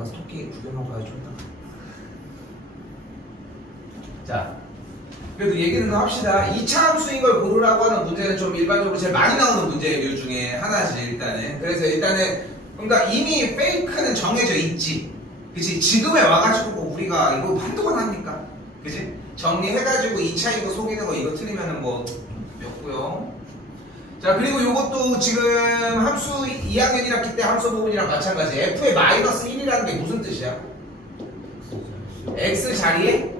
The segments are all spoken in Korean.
나가서 토끼 구경하고 가야죠. 자, 그래도 얘기는 더 합시다. 2차 함수인 걸 고르라고 하는 문제는 좀 일반적으로 제일 많이 나오는 문제류 중에 하나지, 일단은. 그래서 일단은, 그러니까 이미 페이크는 정해져 있지. 그치? 지금에 와가지고 뭐 우리가 이거 한두 번 합니까? 그치? 정리해가지고 2차인 거 속이는 거 이거 틀리면은 뭐, 였고요. 자, 그리고 요것도 지금 함수 2학년 1학기 때 함수 부분이랑 마찬가지. f의 마이너스 1이라는 게 무슨 뜻이야? x 자리에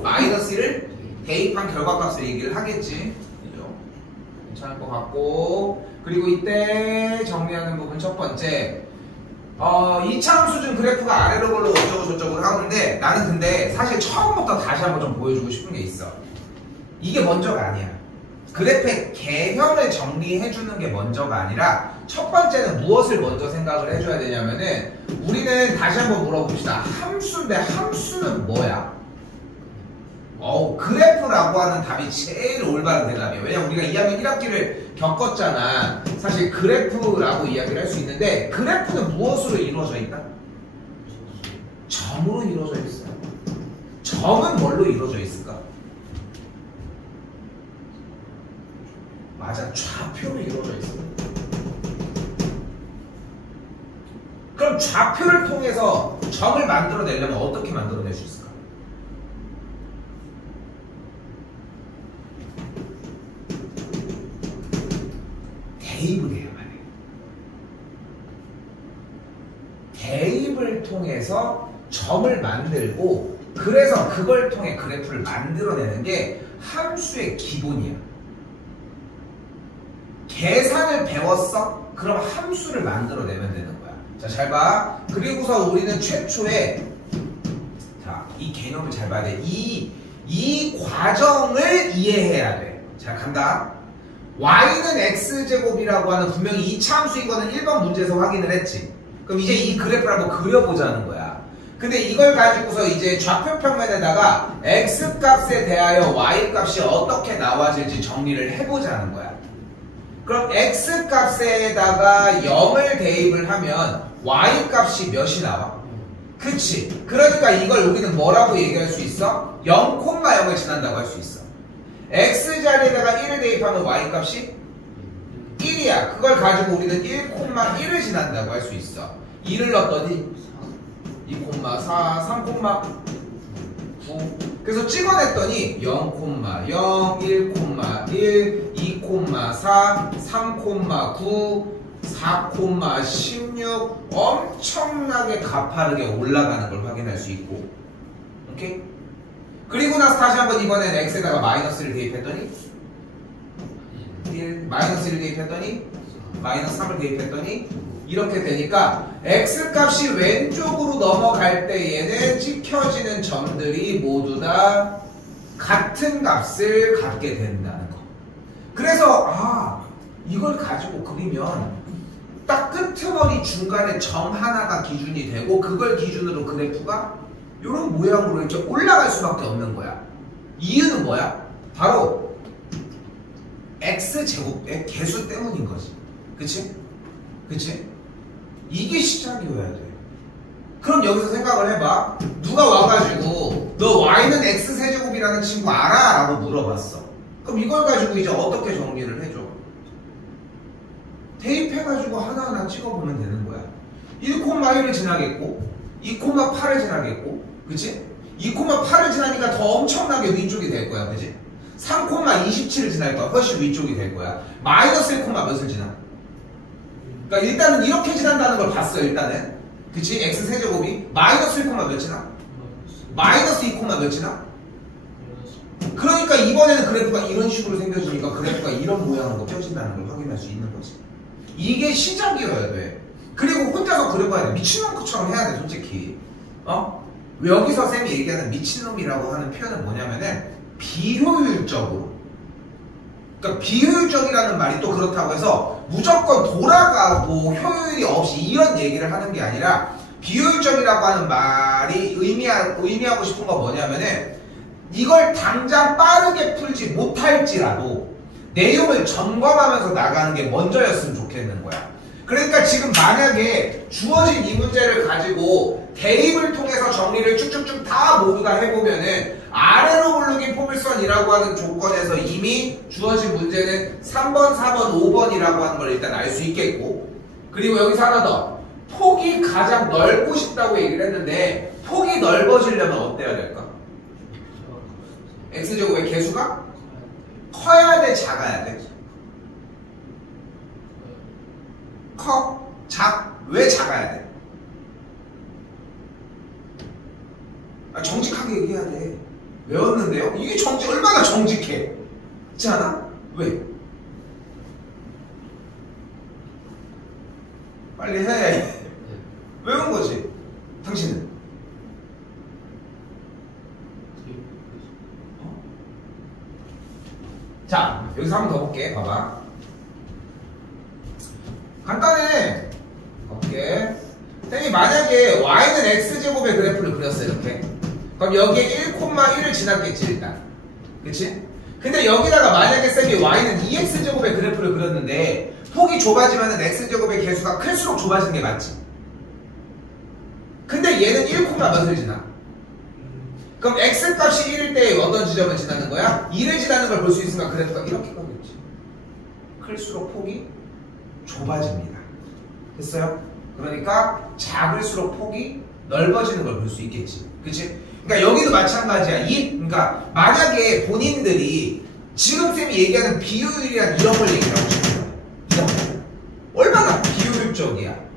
마이너스 1을 대입한 결과값을 얘기를 하겠지. 그죠? 괜찮을 것 같고. 그리고 이때 정리하는 부분 첫 번째. 2차 함수 중 그래프가 아래로 걸로 어쩌고 저쩌고 하는데 나는 근데 사실 처음부터 다시 한번 좀 보여주고 싶은 게 있어. 이게 먼저가 아니야. 그래프의 개념을 정리해주는 게 먼저가 아니라 첫 번째는 무엇을 먼저 생각을 해줘야 되냐면은 우리는 다시 한번 물어봅시다. 함수인데 함수는 뭐야? 그래프라고 하는 답이 제일 올바른 대답이에요. 왜냐면 우리가 2학년 1학기를 겪었잖아. 사실 그래프라고 이야기를 할 수 있는데 그래프는 무엇으로 이루어져 있다? 점으로 이루어져 있어요. 점은 뭘로 이루어져 있을까? 맞아, 좌표로 이루어져 있어. 그럼 좌표를 통해서 점을 만들어내려면 어떻게 만들어낼 수 있을까? 대입을 해야만 해. 대입을 통해서 점을 만들고 그래서 그걸 통해 그래프를 만들어내는 게 함수의 기본이야. 계산을 배웠어? 그럼 함수를 만들어내면 되는 거야. 자, 잘 봐. 그리고서 우리는 최초에 자, 이 개념을 잘 봐야 돼. 이 과정을 이해해야 돼. 자, 간다. y는 x제곱이라고 하는 분명히 2차 함수인 거는 1번 문제에서 확인을 했지. 그럼 이제 이 그래프를 한번 그려보자는 거야. 근데 이걸 가지고서 이제 좌표 평면에다가 x값에 대하여 y값이 어떻게 나와질지 정리를 해보자는 거야. 그럼 x값에다가 0을 대입을 하면 y값이 몇이 나와? 그치? 그러니까 이걸 우리는 뭐라고 얘기할 수 있어? 0,0을 지난다고 할 수 있어. x자리에다가 1을 대입하면 y값이 1이야. 그걸 가지고 우리는 1,1을 지난다고 할 수 있어. 2를 넣었더니 2,4, 3,9 그래서 찍어냈더니 0,0, 1,1, 2,4, 3,9, 4,16 엄청나게 가파르게 올라가는 걸 확인할 수 있고, 오케이? 그리고 나서 다시 한번 이번엔 x에다가 마이너스를 대입했더니 1, 마이너스 1을 대입했더니 마이너스 3을 대입했더니 이렇게 되니까 x값이 왼쪽으로 넘어갈 때에는 찍혀지는 점들이 모두 다 같은 값을 갖게 된다는 거. 그래서 이걸 가지고 그리면 딱 끄트머리 중간에 점 하나가 기준이 되고 그걸 기준으로 그래프가 이런 모양으로 이렇게 올라갈 수밖에 없는 거야. 이유는 뭐야? 바로 x제곱의 개수 때문인 거지. 그치? 그치? 이게 시작이어야 돼. 그럼 여기서 생각을 해봐. 누가 와가지고 너 y는 x세제곱이라는 친구 알아? 라고 물어봤어. 그럼 이걸 가지고 이제 어떻게 정리를 해줘? 대입해가지고 하나하나 찍어보면 되는 거야. 1,1을 지나겠고 2,8을 지나겠고 그치? 2,8을 지나니까 더 엄청나게 위쪽이 될 거야. 그치? 3,27을 지날 거야. 훨씬 위쪽이 될 거야. 마이너스 1, 몇을 지나? 그러니까 일단은 이렇게 지난다는 걸 봤어요. 일단은 그치? x세제곱이 마이너스 1, 몇 지나? 마이너스 2, 몇 지나? 그러니까 이번에는 그래프가 이런 식으로 생겨지니까 그래프가 이런 모양으로 펴진다는 걸 확인할 수 있는 거지. 이게 시작이어야 돼. 그리고 혼자서 그려봐야 돼. 미친놈처럼 해야 돼. 솔직히 여기서 쌤이 얘기하는 미친놈이라고 하는 표현은 뭐냐면은 비효율적으로, 그러니까 비효율적이라는 말이 또 그렇다고 해서 무조건 돌아가고 효율이 없이 이런 얘기를 하는 게 아니라 비효율적이라고 하는 말이 의미하고 싶은 건 뭐냐면은 이걸 당장 빠르게 풀지 못할지라도 내용을 점검하면서 나가는 게 먼저였으면 좋겠는 거야. 그러니까 지금 만약에 주어진 이 문제를 가지고 대입을 통해서 정리를 쭉쭉쭉 다 모두 다 해보면은 아래로 오르기 포물선이라고 하는 조건에서 이미 주어진 문제는 3번, 4번, 5번이라고 하는 걸 일단 알 수 있겠고, 그리고 여기서 하나 더, 폭이 가장 넓고 싶다고 얘기를 했는데 폭이 넓어지려면 어때야 될까? x제곱의 개수가 커야 돼, 작아야 돼? 커? 왜 작아야 돼? 정직하게 얘기해야 돼. 외웠는데요? 이게 얼마나 정직해? 그렇지 않아? 왜? 빨리 해. 외운 거지. 당신은? 자, 여기서 한 번 더 볼게. 봐봐. 간단해. 볼게. 선생님이 만약에 y는 x제곱의 그래프를 그렸어, 이렇게. 그럼 여기에 1,1을 지났겠지, 일단. 그치? 근데 여기다가 만약에 쌤이 y는 2x제곱의 그래프를 그렸는데 폭이 좁아지면 x제곱의 개수가 클수록 좁아지는 게 맞지? 근데 얘는 1, 몇을 지나? 그럼 x값이 1일 때 어떤 지점을 지나는 거야? 2를 지나는 걸 볼 수 있으니까 그래프가 이렇게 가겠지. 클수록 폭이 좁아집니다. 됐어요? 그러니까 작을수록 폭이 넓어지는 걸 볼 수 있겠지. 그치? 그러니까 여기도 마찬가지야. 그러니까 만약에 본인들이 지금 쌤이 얘기하는 비효율이란 이런 걸 얘기하고 싶어요. 이런 거. 얼마나 비효율적이야.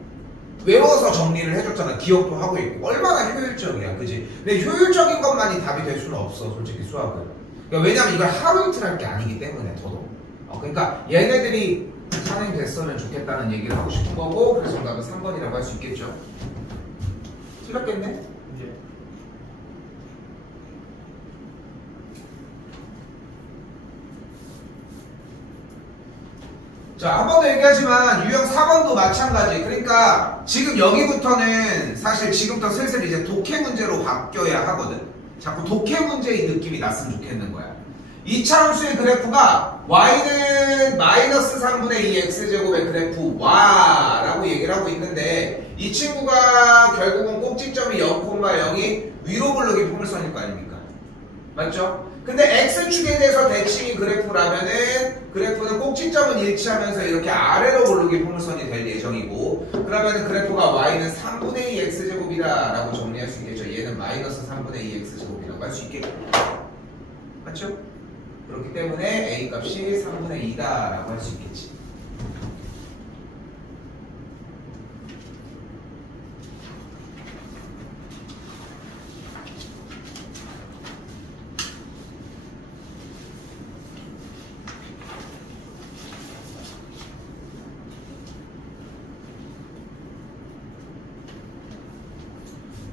외워서 정리를 해줬잖아. 기억도 하고 있고. 얼마나 효율적이야. 그지? 근데 효율적인 것만이 답이 될 수는 없어. 솔직히 수학은. 그러니까 왜냐면 이걸 하루 이틀 할 게 아니기 때문에 더더욱. 그러니까 얘네들이 산행됐으면 좋겠다는 얘기를 하고 싶은 거고, 그래서 정답은 3번이라고 할 수 있겠죠. 틀렸겠네? 네. 자, 한 번 더 얘기하지만 유형 4번도 마찬가지. 그러니까 지금 여기부터는 사실 지금부터 슬슬 이제 독해 문제로 바뀌어야 하거든. 자꾸 독해 문제의 느낌이 났으면 좋겠는 거야. 이차함수의 그래프가 y는 마이너스 3분의 2 x제곱의 그래프 와라고 얘기를 하고 있는데 이 친구가 결국은 꼭지점이 0,0이 위로 굴르기 포물선일 거 아닙니까? 맞죠? 근데 x축에 대해서 대칭이 그래프라면은 그래프는 꼭지점은 일치하면서 이렇게 아래로 굴르기 포물선이 될 예정이고, 그러면은 그래프가 y는 3분의 2 x제곱이다 라고 정리할 수 있겠죠. 얘는 마이너스 3분의 2 x제곱이라고 할 수 있겠죠. 맞죠? 그렇기 때문에 a 값이 3분의 2다 라고 할 수 있겠지.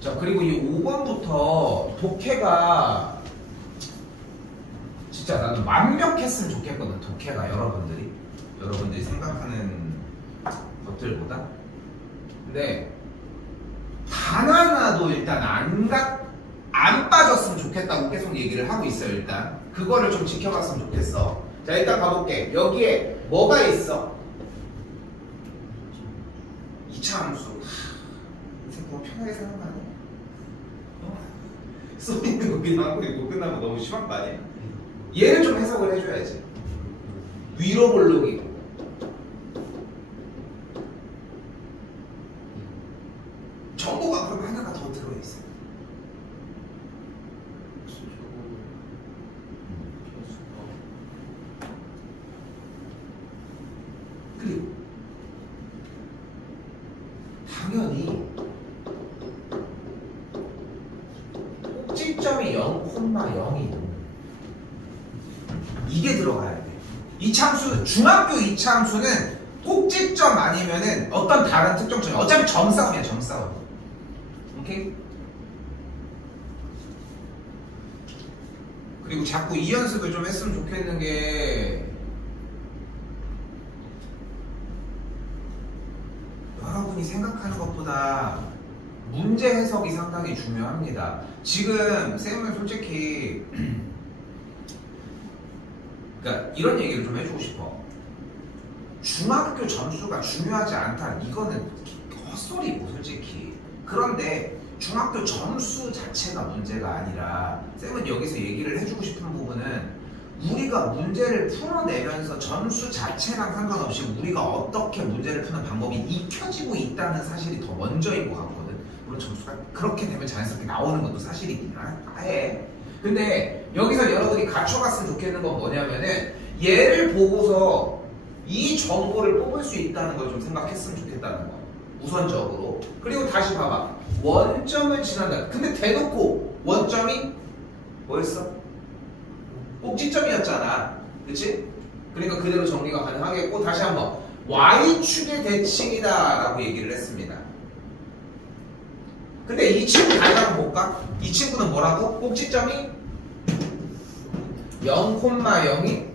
자, 그리고 이 5번부터 독해가 진짜 나는 완벽했으면 좋겠거든. 독해가 여러분들이 생각하는 것들보다. 근데 단 하나도 일단 안 빠졌으면 좋겠다고 계속 얘기를 하고 있어요. 일단 그거를 좀 지켜봤으면 좋겠어. 자, 일단 가볼게. 여기에 뭐가 있어? 2차 함수. 이 새끼 뭐 편하게 사는 거 아니야? 써 있는 거 그냥 하고 있고 끝나면 너무 심한 거 아니야? 얘를 좀 해석을 해줘야지. 위로 볼록이. 정보가 그럼 하나가 더 들어있어. 그리고 당연히 꼭지점이 0,0이 이게 들어가야 돼. 이차함수, 중학교 이차함수는 꼭지점 아니면은 어떤 다른 특정점, 어차피 점싸움이야, 점싸움. 오케이? 그리고 자꾸 이 연습을 좀 했으면 좋겠는 게, 여러분이 생각하는 것보다 문제 해석이 상당히 중요합니다. 지금 쌤은 솔직히 그러니까 이런 얘기를 좀 해주고 싶어. 중학교 점수가 중요하지 않다. 이거는 헛소리고 솔직히. 그런데 중학교 점수 자체가 문제가 아니라 쌤은 여기서 얘기를 해주고 싶은 부분은 우리가 문제를 풀어내면서 점수 자체랑 상관없이 우리가 어떻게 문제를 푸는 방법이 익혀지고 있다는 사실이 더 먼저인 것 같거든. 물론 점수가 그렇게 되면 자연스럽게 나오는 것도 사실이긴 해. 근데 여기서 여러분이 갖춰갔으면 좋겠는 건 뭐냐면은 얘를 보고서 이 정보를 뽑을 수 있다는 걸 좀 생각했으면 좋겠다는 거야. 우선적으로. 그리고 다시 봐봐. 원점을 지난다. 근데 대놓고 원점이 뭐였어? 꼭지점이었잖아. 그치? 그러니까 그대로 정리가 가능하겠고, 다시 한번 Y축의 대칭이다 라고 얘기를 했습니다. 근데 이 친구 다시 한번 볼까? 이 친구는 뭐라고? 꼭지점이 0,0이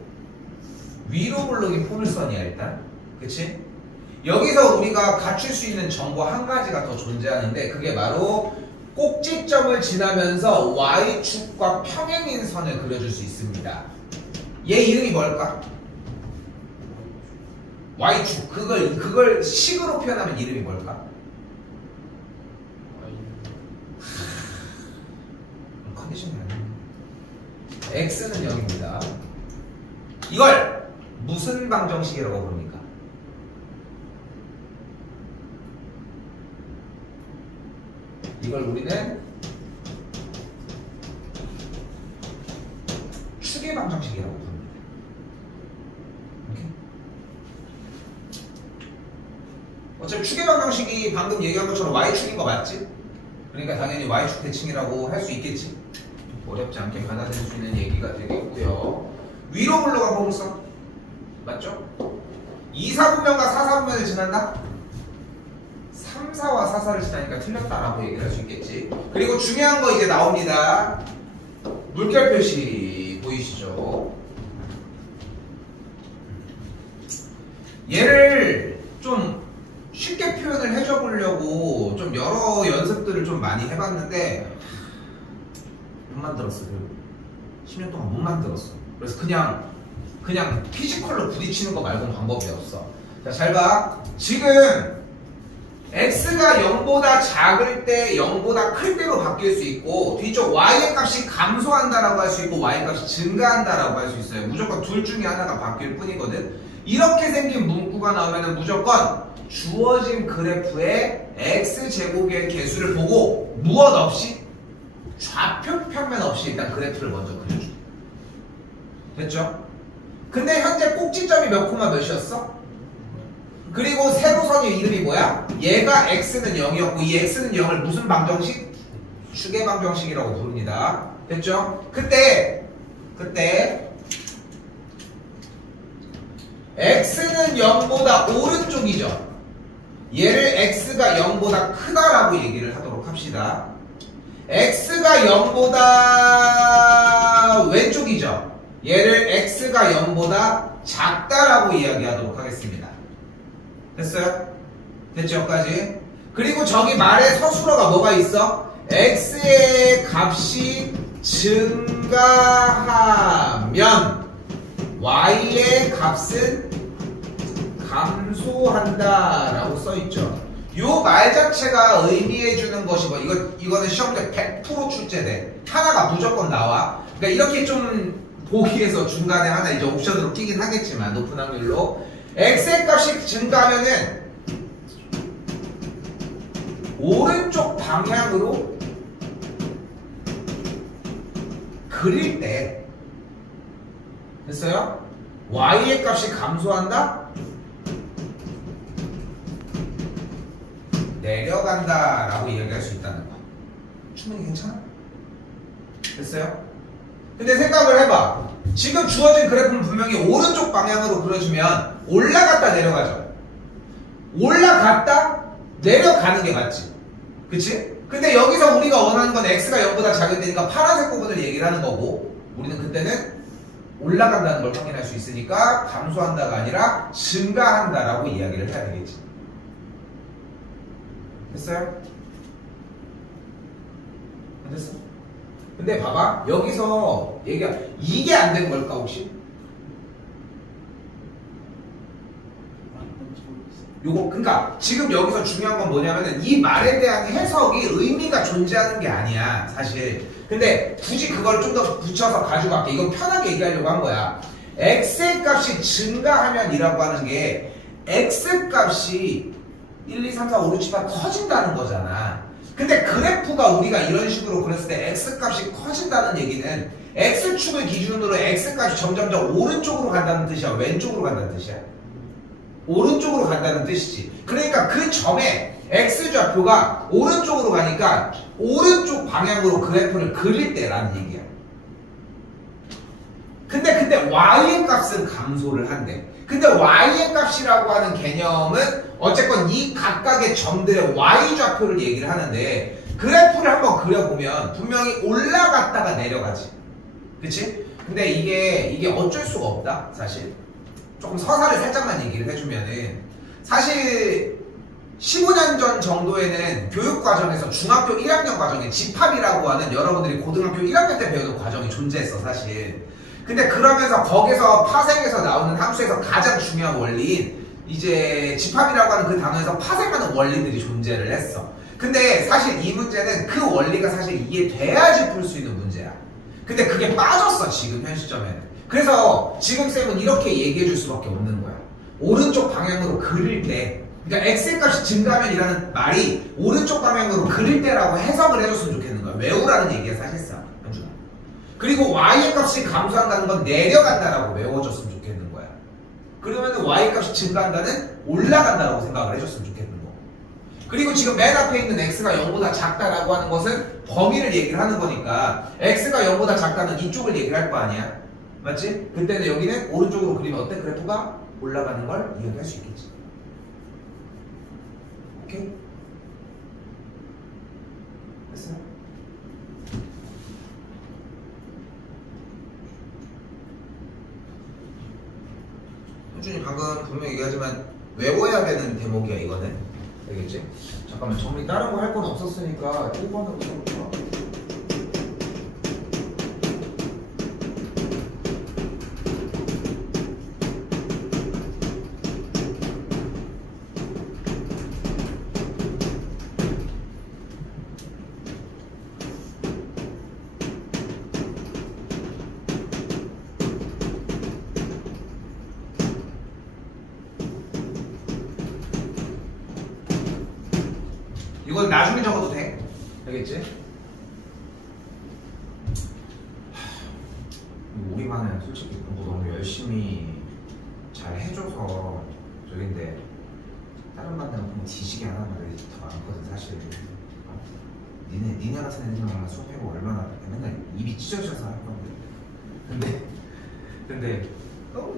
위로 블록인 포물선이야 일단. 그치? 여기서 우리가 갖출 수 있는 정보 한 가지가 더 존재하는데 그게 바로 꼭지점을 지나면서 Y축과 평행인 선을 그려줄 수 있습니다. 얘 이름이 뭘까? Y축. 그걸 식으로 표현하면 이름이 뭘까? 컨디션이 아니야. X는 0입니다. 이걸 무슨 방정식이라고 부릅니까? 이걸 우리는 축의 방정식이라고 부릅니다. 오케이? 어차피 축의 방정식이 방금 얘기한 것처럼 Y축인 거 맞지? 그러니까 당연히 Y축 대칭이라고 할 수 있겠지? 어렵지 않게 받아들일 수 있는 얘기가 되겠고요. 위로 블록한 포물선 맞죠? 2사분면과 4사분면을 지난다? 3사와 4사를 지나니까 틀렸다라고 얘기를 할 수 있겠지. 그리고 중요한 거 이제 나옵니다. 물결 표시 보이시죠? 얘를 좀 쉽게 표현을 해줘 보려고 좀 여러 연습들을 좀 많이 해봤는데 못 만들었어. 10년 동안 못 만들었어. 그래서 그냥 피지컬로 부딪히는 거 말고는 방법이 없어. 자, 잘 봐. 지금 x가 0보다 작을 때 0보다 클 때로 바뀔 수 있고 뒤쪽 y의 값이 감소한다라고 할 수 있고 y의 값이 증가한다라고 할 수 있어요. 무조건 둘 중에 하나가 바뀔 뿐이거든. 이렇게 생긴 문구가 나오면 무조건 주어진 그래프의 x제곱의 개수를 보고 무엇 없이 좌표 평면 없이 일단 그래프를 먼저 그려줘. 됐죠? 근데 현재 꼭지점이 몇 콤마 몇이었어? 그리고 세로선의 이름이 뭐야? 얘가 x는 0이었고 이 x는 0을 무슨 방정식? 축의 방정식이라고 부릅니다. 됐죠? 그때 x는 0보다 오른쪽이죠. 얘를 x가 0보다 크다라고 얘기를 하도록 합시다. x가 0보다 왼쪽이죠. 얘를 x가 0보다 작다라고 이야기하도록 하겠습니다. 됐어요? 됐죠? 여기까지. 그리고 저기 말에 서술어가 뭐가 있어? x의 값이 증가하면 y의 값은 감소한다 라고 써있죠. 요 말 자체가 의미해주는 것이 뭐 이거는 시험 때 100% 출제돼. 하나가 무조건 나와. 그러니까 이렇게 좀 보기에서 중간에 하나 이제 옵션으로 끼긴 하겠지만 높은 확률로 x의 값이 증가하면은 오른쪽 방향으로 그릴 때 됐어요? y의 값이 감소한다? 내려간다 라고 이야기할 수 있다는 거. 충분히 괜찮아? 됐어요? 근데 생각을 해봐. 지금 주어진 그래프는 분명히 오른쪽 방향으로 그려주면 올라갔다 내려가죠. 올라갔다 내려가는 게 맞지. 그치? 근데 여기서 우리가 원하는 건 x가 0보다 작을 때니까 파란색 부분을 얘기를 하는 거고 우리는 그때는 올라간다는 걸 확인할 수 있으니까 감소한다가 아니라 증가한다라고 이야기를 해야 되겠지. 됐어요? 안 됐어? 근데 봐봐. 여기서 얘기가 이게 안 된 걸까 혹시? 요거 그러니까 지금 여기서 중요한 건 뭐냐면은 이 말에 대한 해석이 의미가 존재하는 게 아니야 사실. 근데 굳이 그걸 좀 더 붙여서 가지고 갈게. 이거 편하게 얘기하려고 한 거야. x의 값이 증가하면 이라고 하는 게 x 값이 1, 2, 3, 4, 5, 6, 7, 8 커진다는 거잖아. 근데 그래프가 우리가 이런 식으로 그렸을 때 x 값이 커진다는 얘기는 x축을 기준으로 x 값이 점점점 오른쪽으로 간다는 뜻이야? 왼쪽으로 간다는 뜻이야? 오른쪽으로 간다는 뜻이지. 그러니까 그 점에 x좌표가 오른쪽으로 가니까 오른쪽 방향으로 그래프를 그릴 때라는 얘기야. 근데 그때 y의 값은 감소를 한대. 근데 y의 값이라고 하는 개념은 어쨌건 이 각각의 점들의 y좌표를 얘기를 하는데 그래프를 한번 그려보면 분명히 올라갔다가 내려가지. 그치? 근데 이게 어쩔 수가 없다 사실. 조금 서사를 살짝만 얘기를 해주면은 사실 15년 전 정도에는 교육과정에서 중학교 1학년 과정에 집합이라고 하는 여러분들이 고등학교 1학년 때 배우는 과정이 존재했어 사실. 근데 그러면서 거기서 파생에서 나오는 함수에서 가장 중요한 원리인 이제 집합이라고 하는 그 단어에서 파생하는 원리들이 존재를 했어. 근데 사실 이 문제는 그 원리가 사실 이해돼야지 풀 수 있는 문제야. 근데 그게 빠졌어 지금 현 시점에는. 그래서 지금 쌤은 이렇게 얘기해 줄 수밖에 없는 거야. 오른쪽 방향으로 그릴 때, 그러니까 x의 값이 증가하면이라는 말이 오른쪽 방향으로 그릴 때라고 해석을 해줬으면 좋겠는 거야. 외우라는 얘기야 사실상. 현준아. 그리고 y의 값이 감소한다는 건 내려간다라고 외워줬으면 좋겠는 거야. 그러면은 y의 값이 증가한다는 올라간다라고 생각을 해줬으면 좋겠는 거. 그리고 지금 맨 앞에 있는 x가 0보다 작다라고 하는 것은 범위를 얘기를 하는 거니까 x가 0보다 작다는 이쪽을 얘기를 할 거 아니야. 맞지? 그때는 여기는 오른쪽으로 그리면 어때? 그래프가 올라가는 걸 이해할 수 있겠지. 오케이? 됐어요? 현준이 방금 분명히 얘기하지만 외워야 되는 대목이야 이거는. 알겠지? 잠깐만 정리 다른 거 할 건 없었으니까 1번으로 써볼까? 이건 나중에 적어도 돼. 알겠지? 우리만은 솔직히 공부 너무 열심히 잘 해줘서 저긴데 다른 반대는 공부 뒤지게 하는 말이 더 많거든 사실. 니네 같은 애들만 수업해보고 얼마나 맨날 입이 찢어져서 할 건데. 근데 너무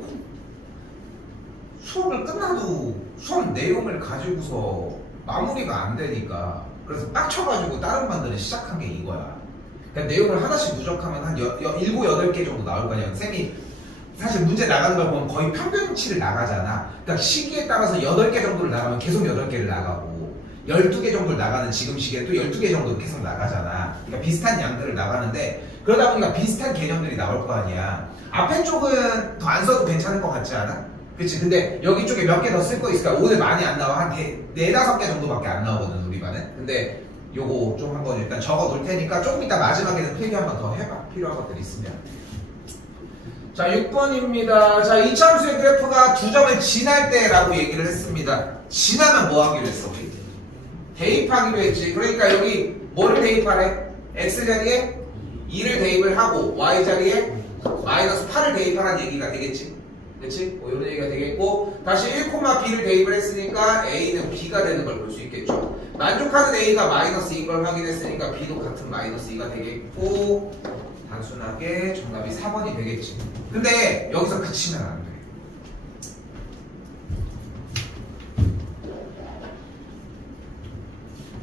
수업을 끝나도 수업 내용을 가지고서 마무리가 안 되니까 그래서 빡쳐가지고 다른 반들은 시작한 게 이거야. 그러니까 내용을 하나씩 누적하면 한 7, 8개 정도 나올 거냐. 쌤이 사실 문제 나가는 걸 보면 거의 평균치를 나가잖아. 그러니까 시기에 따라서 8개 정도를 나가면 계속 8개를 나가고 12개 정도를 나가는 지금 시기에 또 12개 정도 계속 나가잖아. 그러니까 비슷한 양들을 나가는데 그러다 보니까 비슷한 개념들이 나올 거 아니야. 앞에 쪽은 더 안 써도 괜찮을 것 같지 않아? 그치? 근데 여기 쪽에 몇 개 더 쓸 거 있을까? 오늘 많이 안 나와. 한 4-5개 정도밖에 안 나오거든 우리 반은. 근데 요거 좀 한번 일단 적어 놓을 테니까 조금 이따 마지막에는 필기 한번 더 해봐. 필요한 것들 있으면. 자 6번입니다. 자 이차함수의 그래프가 두 점을 지날 때라고 얘기를 했습니다. 지나면 뭐 하기로 했어 우리? 대입하기로 했지. 그러니까 여기 뭐를 대입하래? x자리에 2를 대입을 하고 y자리에 마이너스 8을 대입하라는 얘기가 되겠지. 그치? 뭐 이런 얘기가 되겠고 다시 1,b를 대입을 했으니까 a는 b가 되는 걸 볼 수 있겠죠. 만족하는 a가 마이너스 2걸 확인했으니까 b도 같은 마이너스 2가 되겠고 단순하게 정답이 4번이 되겠지. 근데 여기서 그치면 안 돼.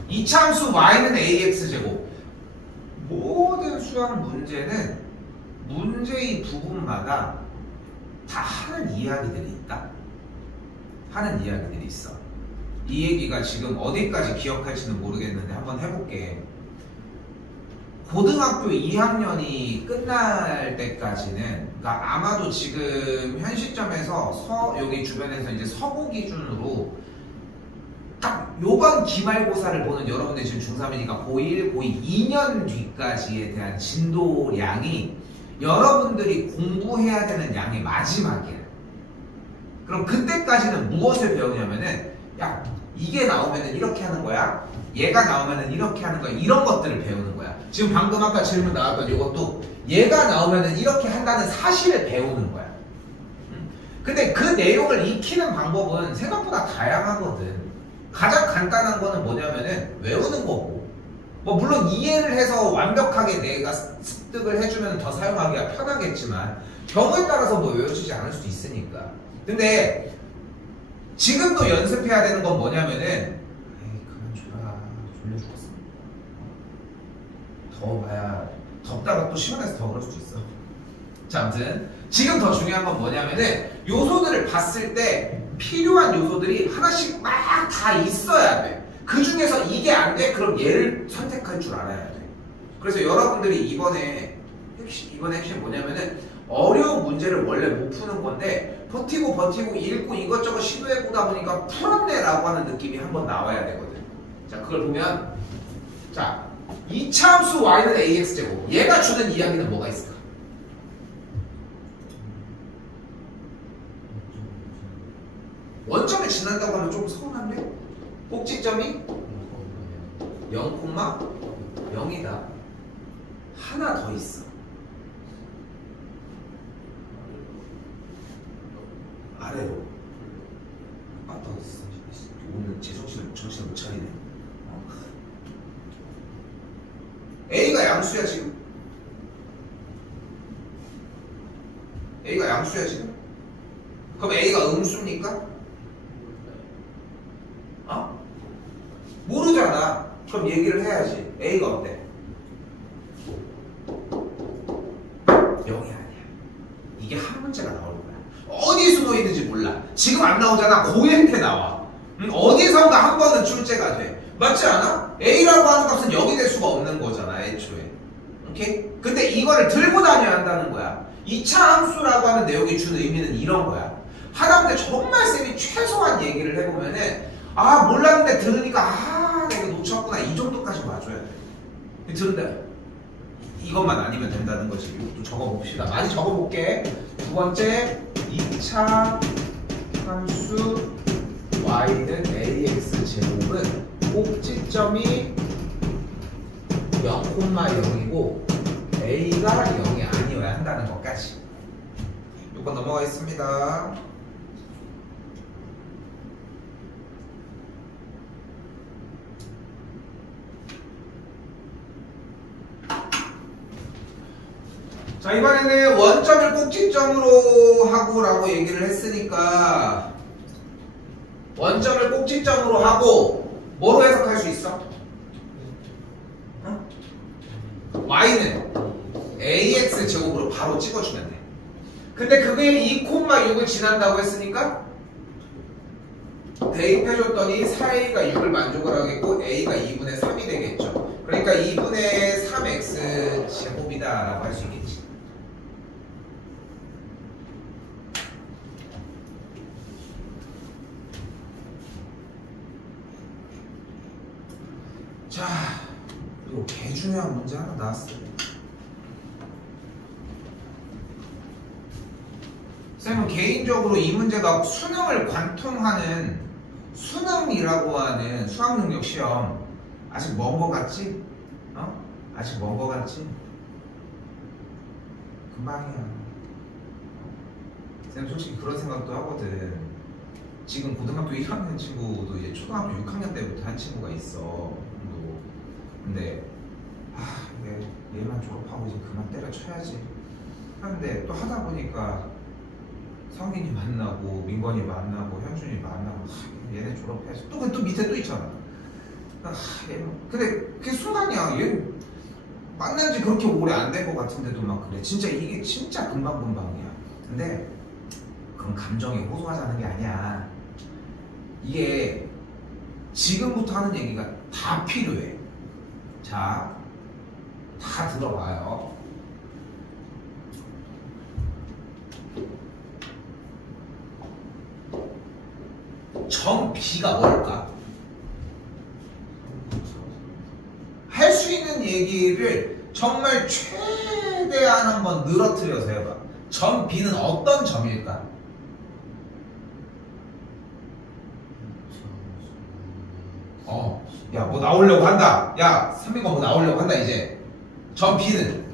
이차함수 y는 ax제곱. 모든 수학 문제는 문제의 부분마다 다 하는 이야기들이 있다. 하는 이야기들이 있어. 이 얘기가 지금 어디까지 기억할지는 모르겠는데 한번 해볼게. 고등학교 2학년이 끝날 때까지는 그러니까 아마도 지금 현 시점에서 여기 주변에서 이제 서부 기준으로 요번 기말고사를 보는 여러분들 지금 중3이니까 고1, 고2 2년 뒤까지에 대한 진도량이 여러분들이 공부해야 되는 양의 마지막이야. 그럼 그때까지는 무엇을 배우냐면은 야 이게 나오면은 이렇게 하는 거야. 얘가 나오면은 이렇게 하는 거야. 이런 것들을 배우는 거야. 지금 방금 아까 질문 나왔던 이것도 얘가 나오면은 이렇게 한다는 사실을 배우는 거야. 근데 그 내용을 익히는 방법은 생각보다 다양하거든. 가장 간단한 거는 뭐냐면은 외우는 거고, 뭐 물론 이해를 해서 완벽하게 내가 습득을 해주면 더 사용하기가 편하겠지만 경우에 따라서 뭐 외워지지 않을 수도 있으니까. 근데 지금도 연습해야 되는 건 뭐냐면은 에이 그만 줘라 졸려 죽겠어. 더워봐야 덥다가 또 시원해서 더 그럴 수도 있어. 자, 아무튼 지금 더 중요한 건 뭐냐면은 요소들을 봤을 때 필요한 요소들이 하나씩 막 다 있어야 돼. 그 중에서 이게 안 돼? 그럼 얘를 선택할 줄 알아야 돼. 그래서 여러분들이 이번에 핵심이 뭐냐면은 어려운 문제를 원래 못 푸는 건데 버티고 읽고 이것저것 시도해보다 보니까 풀었네 라고 하는 느낌이 한번 나와야 되거든. 자, 그걸 보면 자 2차 함수 y는 ax제곱, 얘가 주는 이야기는 뭐가 있을까? 원점을 지난다고 하면 좀 서운한데? 꼭지점이 0,0이다. 하나 더 있어. 아래로. 아, 더 있어. 오늘 제 정신을 못 차리네. A가 양수야 지금. A가 양수야 지금. 그럼 A가 음수입니까? 어? 모르잖아. 그럼 얘기를 해야지. A가 어때? 0이 아니야. 이게 한 문제가 나올 거야. 어디 숨어 있는지 몰라. 지금 안 나오잖아. 고1 때 나와. 어디선가 한 번은 출제가 돼. 맞지 않아? A라고 하는 값은 0이 될 수가 없는 거잖아, 애초에. 오케이? 근데 이거를 들고 다녀야 한다는 거야. 2차 함수라고 하는 내용이 주는 의미는 이런 거야. 하다못해 정말 쌤이 최소한 얘기를 해보면은 아 몰랐는데 들으니까 아 내가 놓쳤구나 이 정도까지 와줘야 돼. 들은데 이것만 아니면 된다는 거지. 이것도 적어봅시다. 많이 적어볼게. 두 번째 2차 함수 y는 ax 제곱은 꼭지점이 0,0이고 a가 0이 아니어야 한다는 것까지. 6번 넘어가겠습니다. 자, 이번에는 원점을 꼭지점으로 하고라고 얘기를 했으니까 원점을 꼭지점으로 하고 뭐로 해석할 수 있어? 어? y는 ax 제곱으로 바로 찍어주면 돼. 근데 그게 2,6을 지난다고 했으니까 대입해줬더니 4a가 6을 만족을 하겠고 a가 2분의 3이 되겠죠. 그러니까 2분의 3x 제곱이다 라고 할 수 있겠지. 자, 그리고 개 중요한 문제 하나 나왔어요. 쌤은 개인적으로 이 문제가 수능을 관통하는 수능이라고 하는 수학능력 시험 아직 먼 거 같지? 어? 아직 먼 거 같지? 금방이야. 쌤 솔직히 그런 생각도 하거든. 지금 고등학교 1학년 친구도 이제 초등학교 6학년 때부터 한 친구가 있어. 근데 얘만 졸업하고 이제 그만 때려쳐야지 하는데 또 하다 보니까 성인이 만나고 민건이 만나고 현준이 만나고 얘네 졸업해야지 또 밑에 또 있잖아. 근데 그게 순간이야. 얘 만난 지 그렇게 오래 안 된 것 같은데도 막 그래. 진짜 이게 진짜 금방이야. 근데 그런 감정에 호소하자는 게 아니야. 이게 지금부터 하는 얘기가 다 필요해. 자, 다 들어봐요. 점 B가 뭘까? 있는 얘기를 정말 최대한 한번 늘어뜨려서 해봐. 점 B는 어떤 점일까? 야, 뭐 나오려고 한다. 야, 300원 뭐 나오려고 한다, 이제. 점 B는.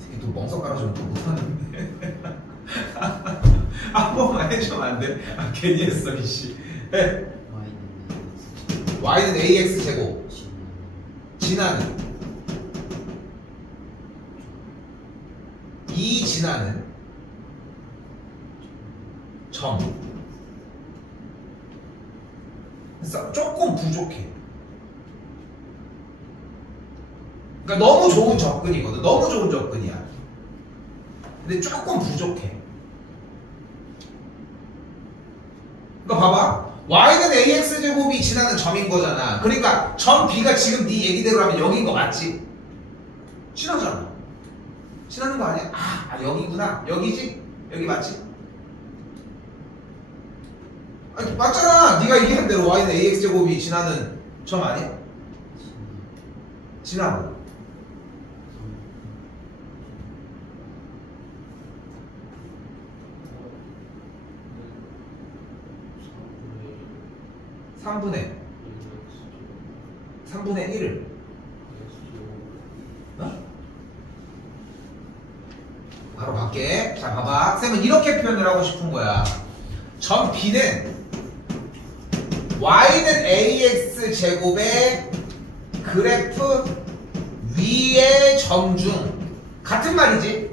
새끼 또 멍석 깔아주면 또 못하는데. 한 번만 해주면 안 돼? 아, 괜히 했어, 이씨. Y는 AX 제곱. 진화는. 이 진화는. 점. 그래서 조금 부족해. 그러니까 너무 좋은 접근이거든. 너무 좋은 접근이야. 근데 조금 부족해. 그러니까 봐봐. Y는 AX제곱이 지나는 점인 거잖아. 그러니까 점 B가 지금 네 얘기대로 하면 여기인 거 맞지? 지나잖아. 지나는 거 아니야? 아, 여기구나. 여기지? 여기 맞지? 아니, 맞잖아. 네가 얘기한 대로 Y는 AX제곱이 지나는 점 아니야? 지나고. 3분의 1을 바로 밖에. 자, 봐봐. 쌤은 이렇게 표현을 하고 싶은 거야. 점 B는 Y는 AX 제곱의 그래프 위의 점 중 같은 말이지.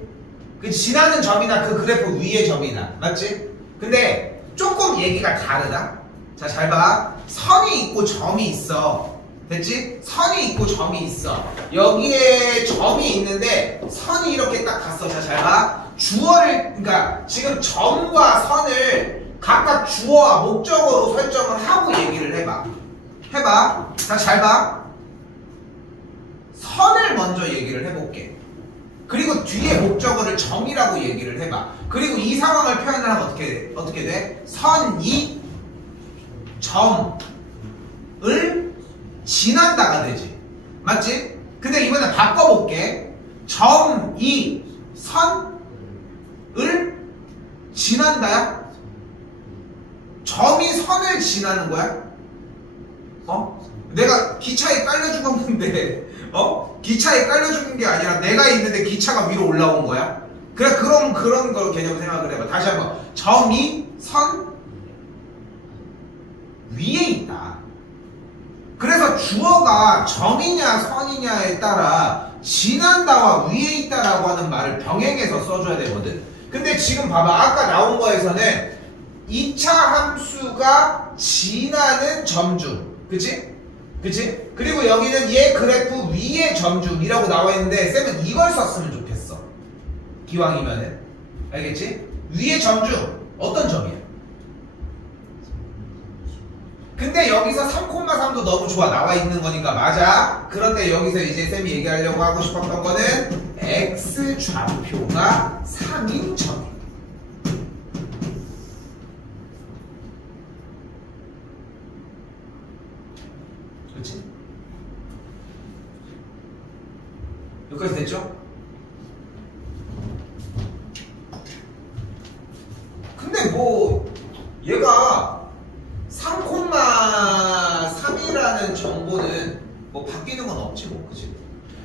그 지나는 점이나 그 그래프 위의 점이나 맞지? 근데 조금 얘기가 다르다. 자, 잘 봐. 선이 있고 점이 있어. 됐지? 선이 있고 점이 있어. 여기에 점이 있는데 선이 이렇게 딱 갔어. 자, 잘 봐. 주어를, 그러니까 지금 점과 선을 각각 주어와 목적어로 설정을 하고 얘기를 해봐. 해봐. 자, 잘 봐. 선을 먼저 얘기를 해볼게. 그리고 뒤에 목적어를 점이라고 얘기를 해봐. 그리고 이 상황을 표현을 하면 어떻게 돼? 선이 점을 지난다가 되지. 맞지? 근데 이번엔 바꿔볼게. 점이 선을 지난다야? 점이 선을 지나는 거야? 내가 기차에 깔려 죽었는데 기차에 깔려 죽은 게 아니라 내가 있는데 기차가 위로 올라온 거야? 그래, 그런 걸 개념 생각을 해봐. 다시 한번. 점이 선 위에 있다. 그래서 주어가 점이냐 선이냐에 따라 지난다와 위에 있다라고 하는 말을 병행해서 써줘야 되거든. 근데 지금 봐봐. 아까 나온 거에서는 2차 함수가 지나는 점 중. 그치? 그치? 그리고 여기는 얘 그래프 위의 점 중이라고 나와 있는데 쌤은 이걸 썼으면 좋겠어. 기왕이면은. 알겠지? 위의 점 중 어떤 점이야? 근데 여기서 3,3도 너무 좋아. 나와 있는 거니까 맞아. 그런데 여기서 이제 쌤이 얘기하려고 하고 싶었던 거는 x 좌표가 3인 점이야. 그렇지? 여기까지 됐죠? 근데 뭐 얘가 3,3이라는 정보는 뭐 바뀌는 건 없지 뭐. 그치?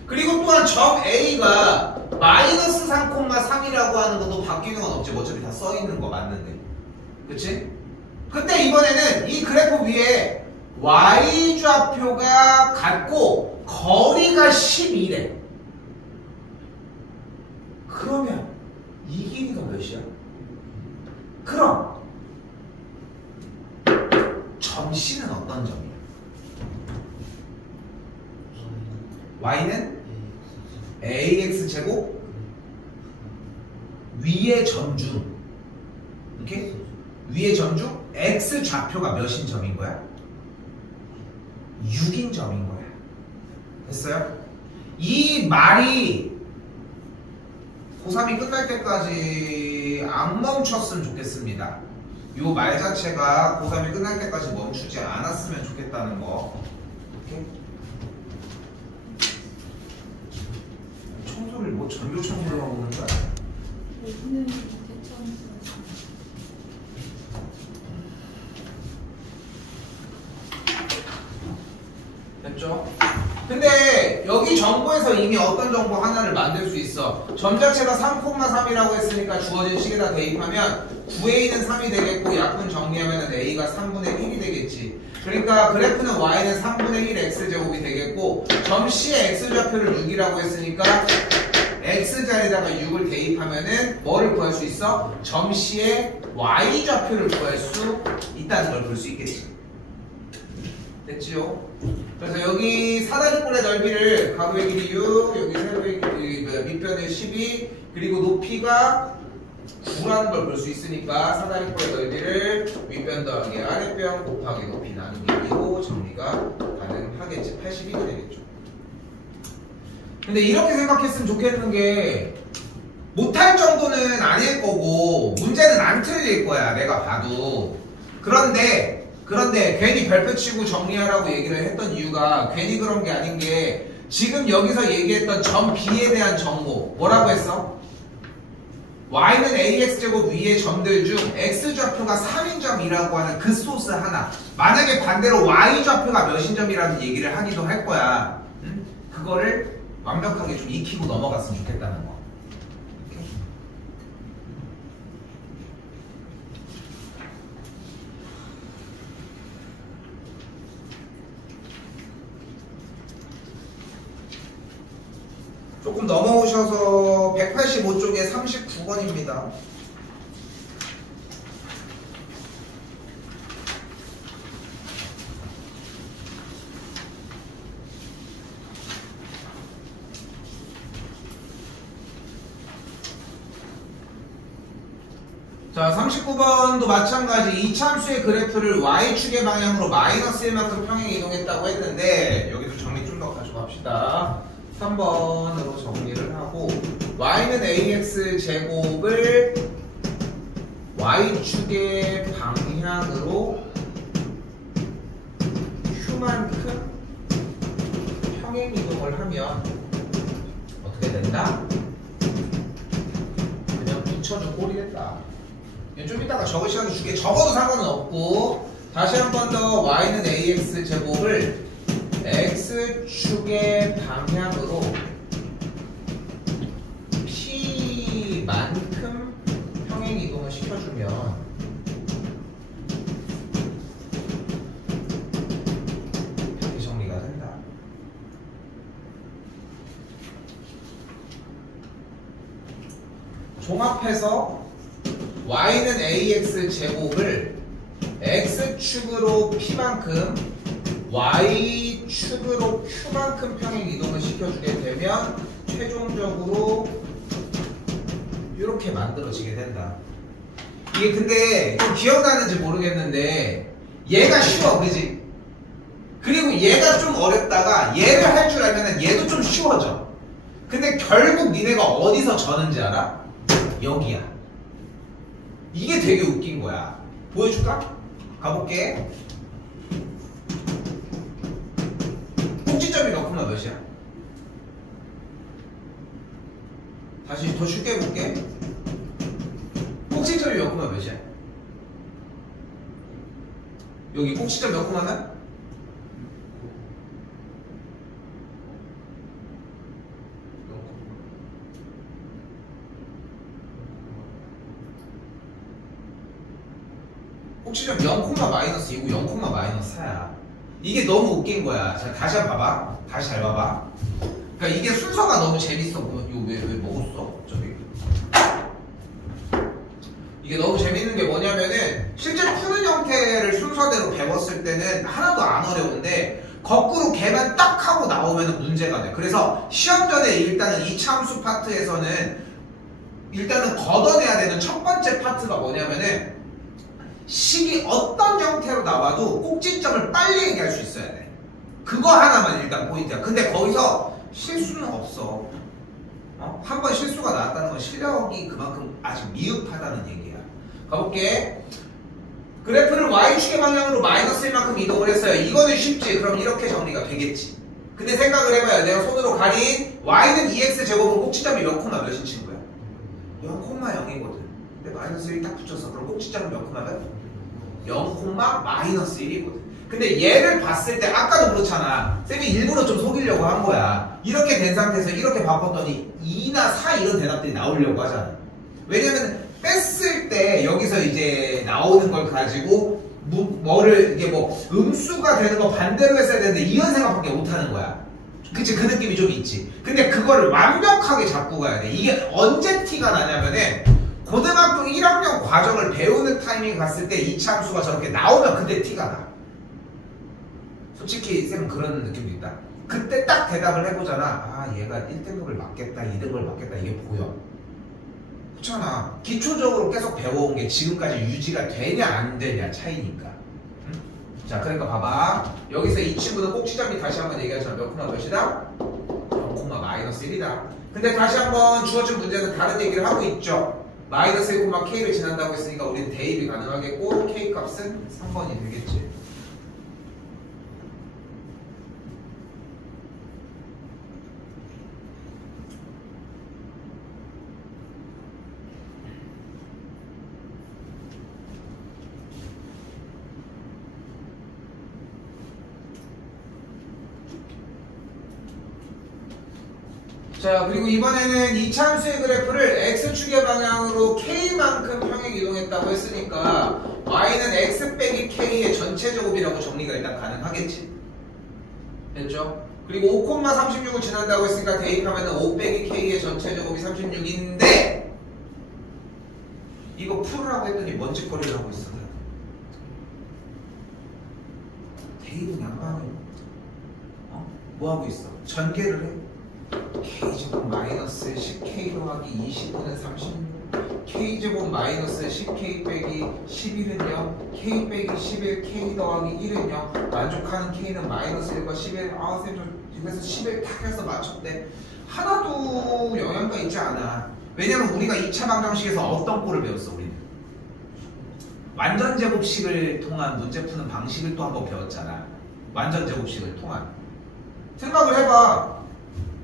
그리고 또한 점 A가 마이너스 3,3이라고 하는 것도 바뀌는 건 없지. 어차피 다 써있는 거 맞는데. 그치? 근데 이번에는 이 그래프 위에 Y좌표가 같고 거리가 12래. 그러면 이 길이가 몇이야? 그럼 점 C는 어떤 점이야? Y는 AX 제곱 위의 점 중. 오케이? 위의 점 중 X 좌표가 몇인 점인 거야? 6인 점인 거야. 됐어요? 이 말이 고3이 끝날 때까지 안 멈췄으면 좋겠습니다. 이 말 자체가 고3이 끝날 때까지 멈추지 않았으면 좋겠다는 거. 오케이? 전교 참고를 하고 오는 거야? 여기는 대처함수. 됐죠? 근데 여기 정보에서 이미 어떤 정보 하나를 만들 수 있어. 점자체가 3,3이라고 했으니까 주어진 식에다 대입하면 9a는 3이 되겠고 약분 정리하면 a가 3분의 1이 되겠지. 그러니까 그래프는 y는 3분의 1 x제곱이 되겠고 점 C의 x좌표를 6이라고 했으니까 x자리에다가 6을 대입하면은 뭐를 구할 수 있어? 점 C의 y좌표를 구할 수 있다는 걸 볼 수 있겠지. 됐지요? 그래서 여기 사다리꼴의 넓이를 가로의 길이 6, 여기 세로의 길이 밑변의 12, 그리고 높이가 9라는 걸 볼 수 있으니까 사다리꼴의 넓이를 윗변 더하기 아랫변 곱하기 높이 나누기 2로 정리가 가능하겠지. 82가 되겠죠. 근데 이렇게 생각했으면 좋겠는 게 못할 정도는 아닐 거고 문제는 안 틀릴 거야 내가 봐도. 그런데 괜히 별표 치고 정리하라고 얘기를 했던 이유가 괜히 그런 게 아닌 게 지금 여기서 얘기했던 점 B에 대한 정보 뭐라고 했어? y는 ax제곱 위의 점들 중 x좌표가 3인 점이라고 하는 그 소스 하나. 만약에 반대로 y좌표가 몇인 점이라는 얘기를 하기도 할 거야. 응? 그거를 완벽하게 좀 익히고 넘어갔으면 좋겠다는 거. 조금 넘어오셔서 185쪽에 39번입니다. 자, 39번도 마찬가지 이차함수의 그래프를 y축의 방향으로 마이너스 1만큼 평행 이동했다고 했는데 여기서 정리 좀 더 가져갑시다. 3번으로 정리를 하고 y는 ax 제곱을 y축의 방향으로 q만큼 평행 이동을 하면 어떻게 된다? 그냥 붙여준 꼴이 됐다. 좀 이따가 적을 시간을 줄게. 적어도 상관은 없고 다시 한 번 더 y는 ax 제곱을 x축의 방향으로 p만큼 평행 이동을 시켜주면 이렇게 정리가 된다. 종합해서 y는 ax 제곱을 x축으로 p만큼 y축으로 q만큼 평행 이동을 시켜주게 되면 최종적으로 이렇게 만들어지게 된다. 이게 근데 좀 기억나는지 모르겠는데 얘가 쉬워, 그지? 그리고 얘가 좀 어렵다가 얘를 할 줄 알면 얘도 좀 쉬워져. 근데 결국 니네가 어디서 져는지 알아? 여기야. 이게 되게 웃긴 거야. 보여줄까? 가볼게. 꼭지점이 몇 콤마 몇이야? 다시 더 쉽게 해볼게. 꼭지점이 몇 콤마 몇이야? 여기 꼭지점 몇 콤마나? 꼭지점 0, 마이너스 2고 0, 마이너스 4야. 이게 너무 웃긴 거야. 자, 다시 한번 봐봐. 다시 잘 봐봐. 그러니까 이게 순서가 너무 재밌어. 이거 왜 먹었어? 저기. 이게 너무 재밌는 게 뭐냐면은 실제 푸는 형태를 순서대로 배웠을 때는 하나도 안 어려운데 거꾸로 걔만 딱 하고 나오면 문제가 돼. 그래서 시험 전에 일단은 이차함수 파트에서는 일단은 걷어내야 되는 첫 번째 파트가 뭐냐면은 식이 어떤 형태로 나와도 꼭지점을 빨리 얘기할 수 있어야 돼. 그거 하나만 일단 포인트야. 근데 거기서 실수는 없어. 한 번 실수가 나왔다는 건 실력이 그만큼 아직 미흡하다는 얘기야. 가볼게. 그래프를 y축의 방향으로 마이너스 1만큼 이동을 했어요. 이거는 쉽지. 그럼 이렇게 정리가 되겠지. 근데 생각을 해봐요. 내가 손으로 가린 y는 2x 제곱은 꼭지점이 몇 콤마 몇인 친구야? 0,0이거든. 근데 마이너스 1이 딱 붙였어. 그럼 꼭지점은 몇 콤마면? 0,-1이거든. 근데 얘를 봤을 때 아까도 그렇잖아. 쌤이 일부러 좀 속이려고 한 거야. 이렇게 된 상태에서 이렇게 바꿨더니 2나 4 이런 대답들이 나오려고 하잖아. 왜냐면 뺐을 때 여기서 이제 나오는 걸 가지고 뭐를 이게 뭐 음수가 되는 거 반대로 했어야 되는데 이런 생각밖에 못 하는 거야. 그치? 그 느낌이 좀 있지. 근데 그거를 완벽하게 잡고 가야 돼. 이게 언제 티가 나냐면은 고등학교 1학년 과정을 배우는 타이밍 갔을 때 이차함수가 저렇게 나오면 그때 티가 나. 솔직히 쌤은 그런 느낌도 있다. 그때 딱 대답을 해보잖아. 아 얘가 1등급을 맞겠다 2등급을 맞겠다 이게 보여. 그렇잖아. 기초적으로 계속 배워온 게 지금까지 유지가 되냐 안 되냐 차이니까. 응? 자 그러니까 봐봐. 여기서 이 친구는 꼭지점이 다시 한번 얘기하자면 몇 콤마 몇이다? 0,-1이다. 근데 다시 한번 주어진 문제는 다른 얘기를 하고 있죠. 마이너스 1, K를 지난다고 했으니까 우리는 대입이 가능하겠고 K 값은 3번이 되겠지. 자 그리고 이번에는 이차함수의 그래프를 x축의 방향으로 k만큼 평행 이동했다고 했으니까 y는 x 빼기 k의 전체 제곱이라고 정리가 일단 가능하겠지. 됐죠? 그리고 5,36을 지난다고 했으니까 대입하면 5 빼기 k의 전체 제곱이 36인데 이거 풀으라고 했더니 먼지거리를 하고 있어. 대입은 양방을 뭐 하고 있어? 전개를 해. K제곱 마이너스 10K 더하기 20분은 36 K제곱 마이너스 10K 빼기 11은요 K 빼기 11 K 더하기 1은요 만족하는 K는 마이너스 1과 11 아 쌤 저 그래서 11 탁 해서 맞췄대. 하나도 영향가 있지 않아. 왜냐면 우리가 2차 방정식에서 어떤 꼴을 배웠어. 우리는 완전제곱식을 통한 문제 푸는 방식을 또 한번 배웠잖아. 완전제곱식을 통한. 생각을 해봐.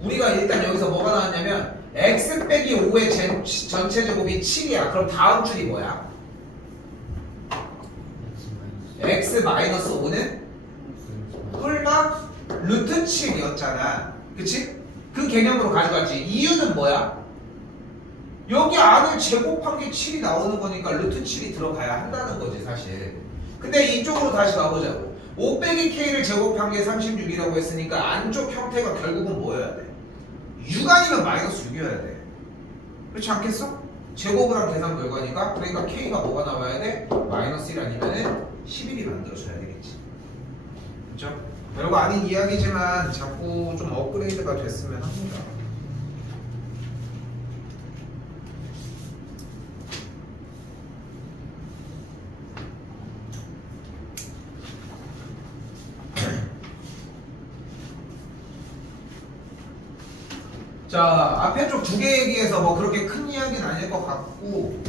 우리가 일단 여기서 뭐가 나왔냐면 x 빼기 5의 전체 제곱이 7이야. 그럼 다음 줄이 뭐야? x 마이너스 5는 뿔마 루트 7이었잖아. 그치? 그 개념으로 가져갔지. 이유는 뭐야? 여기 안을 제곱한 게 7이 나오는 거니까 루트 7이 들어가야 한다는 거지 사실. 근데 이쪽으로 다시 가보자고. 5 빼기 k를 제곱한 게 36이라고 했으니까 안쪽 형태가 결국은 뭐여야 돼? 6 아니면 마이너스 6이어야 돼. 그렇지 않겠어? 제곱을 한 계산 결과니까. 그러니까 k가 뭐가 나와야 돼? 마이너스 1 아니면은 11이 만들어져야 되겠지. 그렇죠? 별거 아닌 이야기지만 자꾸 좀 업그레이드가 됐으면 합니다. 자, 앞에 쪽 두 개 얘기해서 뭐 그렇게 큰 이야기는 아닐 것 같고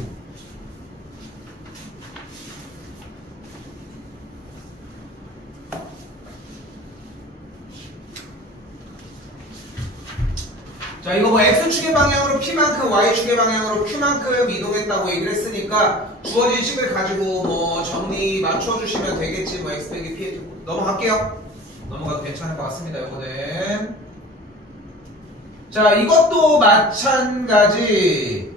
자, 이거 뭐 X축의 방향으로 P만큼 Y축의 방향으로 Q만큼 이동했다고 얘기를 했으니까 주어진 식을 가지고 뭐 정리 맞춰주시면 되겠지. 뭐 X 빼기 P 넘어갈게요. 넘어가도 괜찮을 것 같습니다. 이거는 자, 이것도 마찬가지.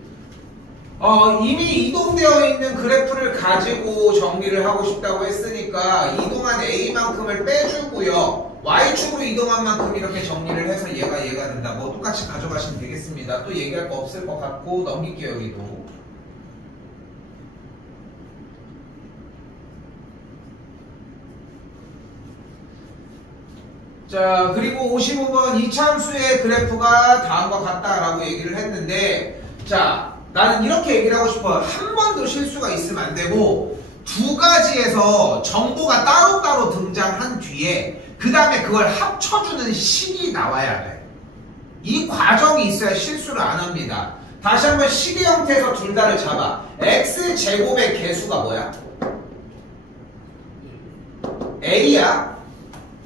이미 이동되어 있는 그래프를 가지고 정리를 하고 싶다고 했으니까 이동한 A만큼을 빼주고요. Y축으로 이동한 만큼 이렇게 정리를 해서 얘가 된다. 뭐 똑같이 가져가시면 되겠습니다. 또 얘기할 거 없을 것 같고 넘길게요. 여기도. 자, 그리고 55번 이차함수의 그래프가 다음과 같다라고 얘기를 했는데, 자, 나는 이렇게 얘기를 하고 싶어요. 한 번도 실수가 있으면 안 되고 두 가지에서 정보가 따로따로 등장한 뒤에 그 다음에 그걸 합쳐주는 식이 나와야 돼. 이 과정이 있어야 실수를 안 합니다. 다시 한번 식의 형태에서 둘 다를 잡아. x제곱의 개수가 뭐야? a야.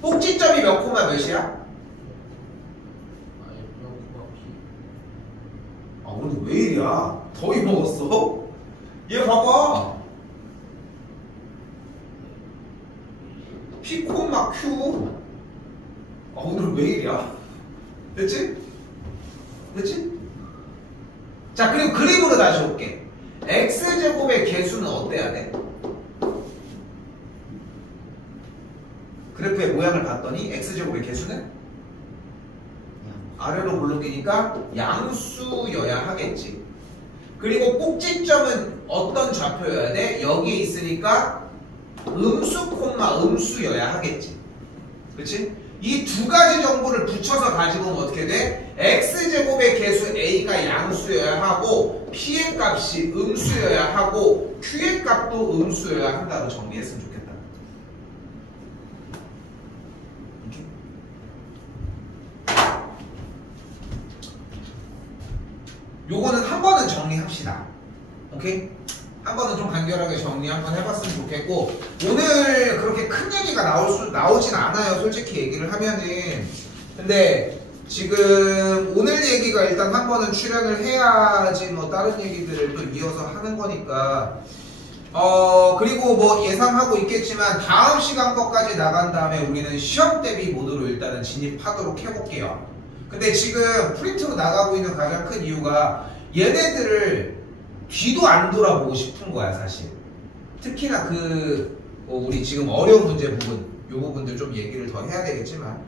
꼭지점이 몇 콤마 몇이야? 왜 이리야? 더위 먹었어? 얘 봐봐. P, Q. 아, 오늘 왜 이리야? 됐지? 됐지? 자, 그리고 그림으로 다시 올게. X제곱의 개수는 어때야 돼? 그래프의 모양을 봤더니 X제곱의 개수는 아래로 굴러기니까 양수여야 하겠지. 그리고 꼭지점은 어떤 좌표여야 돼? 여기에 있으니까 음수 콤마 음수여야 하겠지. 그렇지? 이 두 가지 정보를 붙여서 가지고 오면 어떻게 돼? X제곱의 개수 A가 양수여야 하고 P의 값이 음수여야 하고 Q의 값도 음수여야 한다고 정리했으면 좋겠다. 이렇게? 요거는 한 번은 정리합시다. 오케이? 한 번은 좀 간결하게 정리 한번 해봤으면 좋겠고, 오늘 그렇게 큰 얘기가 나오진 않아요. 솔직히 얘기를 하면은. 근데 지금 오늘 얘기가 일단 한 번은 출연을 해야지 뭐 다른 얘기들을 또 이어서 하는 거니까. 그리고 뭐 예상하고 있겠지만 다음 시간 거까지 나간 다음에 우리는 시험 대비 모드로 일단은 진입하도록 해볼게요. 근데 지금 프린트로 나가고 있는 가장 큰 이유가 얘네들을 뒤도 안 돌아보고 싶은 거야, 사실. 특히나 우리 지금 어려운 문제 부분, 요 부분들 좀 얘기를 더 해야 되겠지만